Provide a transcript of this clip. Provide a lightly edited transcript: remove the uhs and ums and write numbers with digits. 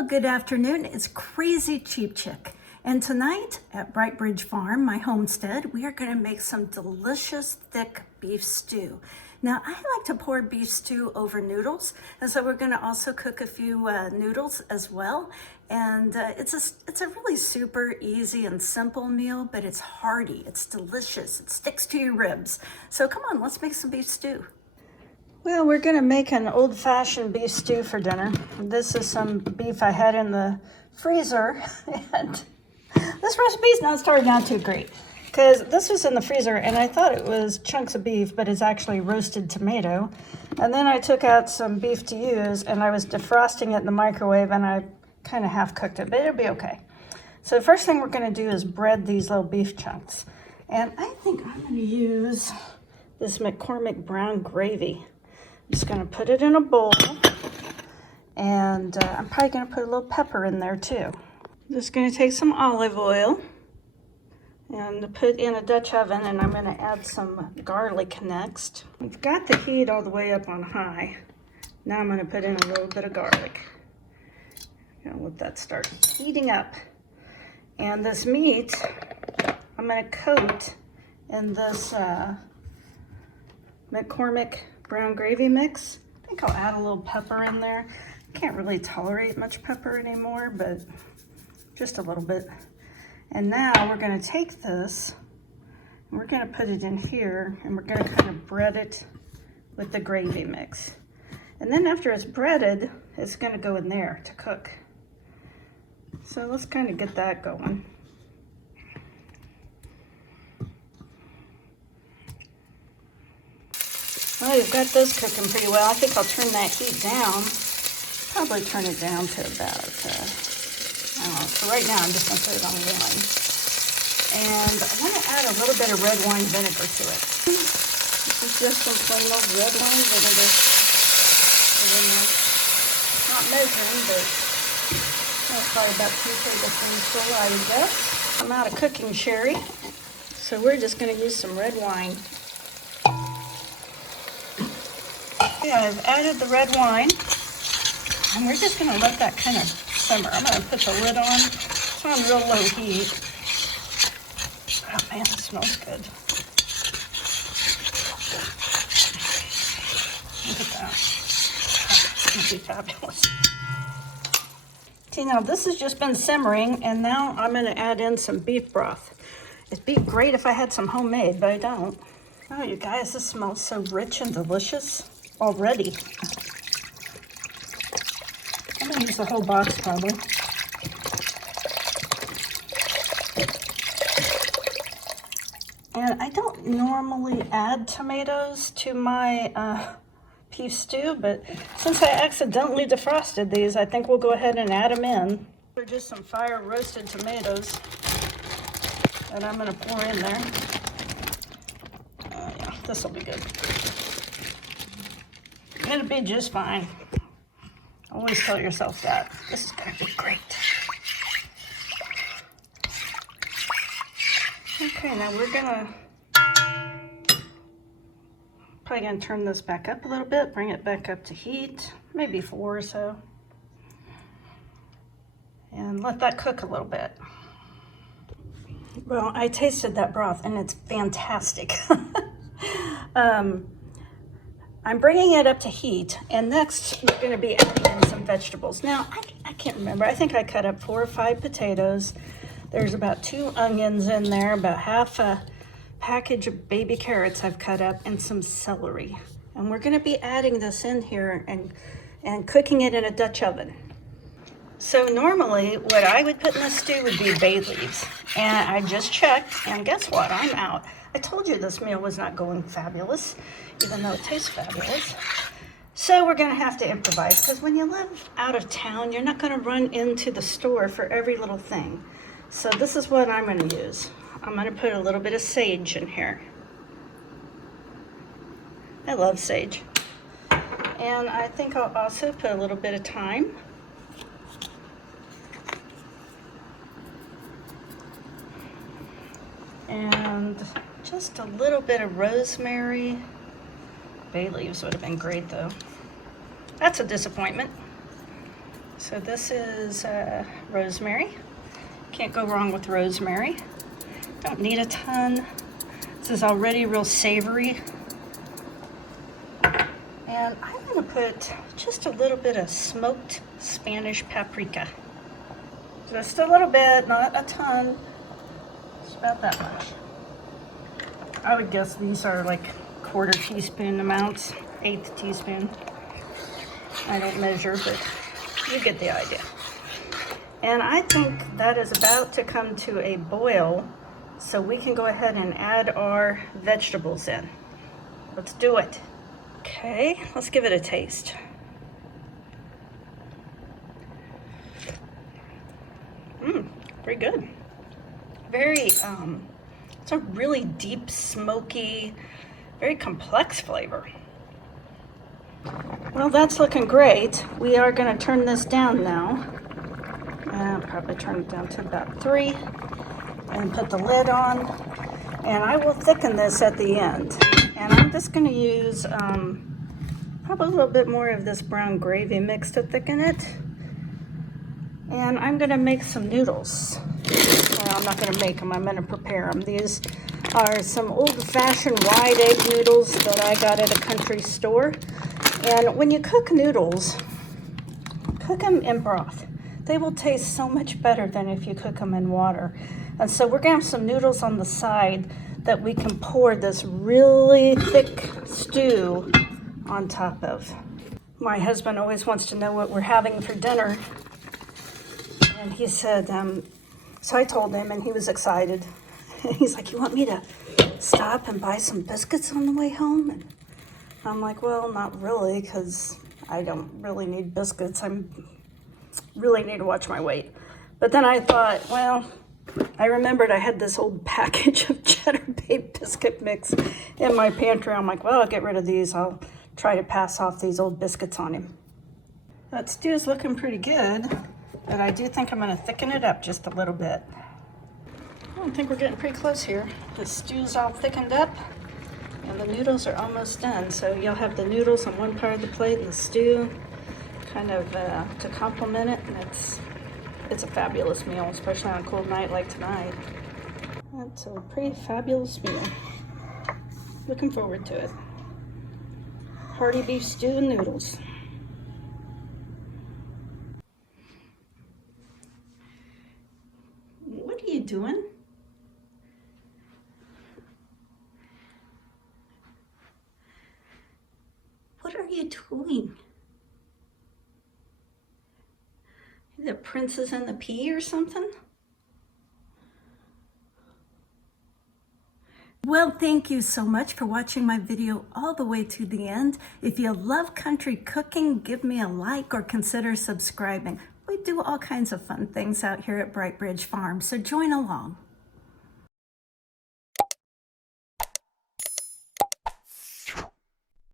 Hello, good afternoon. It's Crazy Cheap Chick. And tonight at Brightbridgefarm, my homestead, we are going to make some delicious thick beef stew. Now, I like to pour beef stew over noodles, and so we're going to also cook a few noodles as well. And it's a really super easy and simple meal, but it's hearty, it's delicious, it sticks to your ribs. So come on, let's make some beef stew. Well, we're going to make an old-fashioned beef stew for dinner. This is some beef I had in the freezer, and this recipe's not starting out too great because this was in the freezer and I thought it was chunks of beef, but it's actually roasted tomato. And then I took out some beef to use and I was defrosting it in the microwave and I kind of half cooked it, but it'll be okay. So the first thing we're going to do is bread these little beef chunks. And I think I'm going to use this McCormick brown gravy. I'm just going to put it in a bowl, and I'm probably going to put a little pepper in there too. I'm just going to take some olive oil and put in a Dutch oven, and I'm going to add some garlic next. We've got the heat all the way up on high. Now I'm going to put in a little bit of garlic. I'm going to let that start heating up. And this meat, I'm going to coat in this McCormick brown gravy mix. I think I'll add a little pepper in there. I can't really tolerate much pepper anymore, but just a little bit. And now we're going to take this and we're going to put it in here and we're going to kind of bread it with the gravy mix. And then after it's breaded, it's going to go in there to cook. So let's kind of get that going. Well, you've got this cooking pretty well. I think I'll turn that heat down. Probably turn it down to about, I don't know. So right now I'm just going to put it on 1. And I want to add a little bit of red wine vinegar to it. This is just some plain old red wine vinegar. Not measuring, but that's probably about 2 tablespoons full, I would guess. I'm out of cooking sherry, so we're just going to use some red wine. Yeah, I've added the red wine, and we're just going to let that kind of simmer. I'm going to put the lid on. It's on real low heat. Oh man, it smells good. Look at that. It's going to be fabulous. See, now this has just been simmering, and now I'm going to add in some beef broth. It'd be great if I had some homemade, but I don't. Oh, you guys, this smells so rich and delicious already. I'm going to use the whole box probably. And I don't normally add tomatoes to my beef stew, but since I accidentally defrosted these, I think we'll go ahead and add them in. They're just some fire roasted tomatoes that I'm going to pour in there. Yeah, this will be good. It'll be just fine. Always tell yourself that. This is going to be great. Okay, now we're probably going to turn this back up a little bit, bring it back up to heat, maybe 4 or so. And let that cook a little bit. Well, I tasted that broth and it's fantastic. I'm bringing it up to heat, and next we're going to be adding in some vegetables. Now, I can't remember. I think I cut up 4 or 5 potatoes. There's about 2 onions in there, about half a package of baby carrots I've cut up, and some celery. And we're going to be adding this in here and cooking it in a Dutch oven. So normally what I would put in this stew would be bay leaves. And I just checked, and guess what? I'm out. I told you this meal was not going fabulous, even though it tastes fabulous. So we're going to have to improvise, because when you live out of town, you're not going to run into the store for every little thing. So this is what I'm going to use. I'm going to put a little bit of sage in here. I love sage. And I think I'll also put a little bit of thyme. And just a little bit of rosemary. Bay leaves would have been great though. That's a disappointment. So this is rosemary. Can't go wrong with rosemary. Don't need a ton. This is already real savory. And I'm gonna put just a little bit of smoked Spanish paprika. Just a little bit, not a ton. Just about that much. I would guess these are like 1/4 teaspoon amounts, 1/8 teaspoon. I don't measure, but you get the idea. And I think that is about to come to a boil, so we can go ahead and add our vegetables in. Let's do it. Okay, let's give it a taste. Pretty good. Very, it's a really deep, smoky, very complex flavor. Well, that's looking great. We are going to turn this down now. Probably turn it down to about 3 and put the lid on. And I will thicken this at the end. And I'm just going to use probably a little bit more of this brown gravy mix to thicken it. And I'm going to make some noodles. Well, I'm not going to make them, I'm going to prepare them. These are some old-fashioned wide egg noodles that I got at a country store. And when you cook noodles, cook them in broth. They will taste so much better than if you cook them in water. And so we're gonna have some noodles on the side that we can pour this really thick stew on top of. My husband always wants to know what we're having for dinner. And he said, so I told him and he was excited. He's like, you want me to stop and buy some biscuits on the way home? And I'm like, well, not really, because I don't really need biscuits. I really need to watch my weight. But then I thought, well, I remembered I had this old package of Cheddar Bay biscuit mix in my pantry. I'm like, well, I'll get rid of these. I'll try to pass off these old biscuits on him. That stew is looking pretty good, but I do think I'm going to thicken it up just a little bit. I think we're getting pretty close here. The stew's all thickened up. And the noodles are almost done, so you'll have the noodles on one part of the plate and the stew kind of to complement it, and it's a fabulous meal, especially on a cold night like tonight. That's a pretty fabulous meal. Looking forward to it. Hearty beef stew and noodles. What are you doing? What are you doing? The Princess and the Pea or something? Well, thank you so much for watching my video all the way to the end. If you love country cooking, give me a like or consider subscribing. We do all kinds of fun things out here at Bright Bridge Farm, so join along.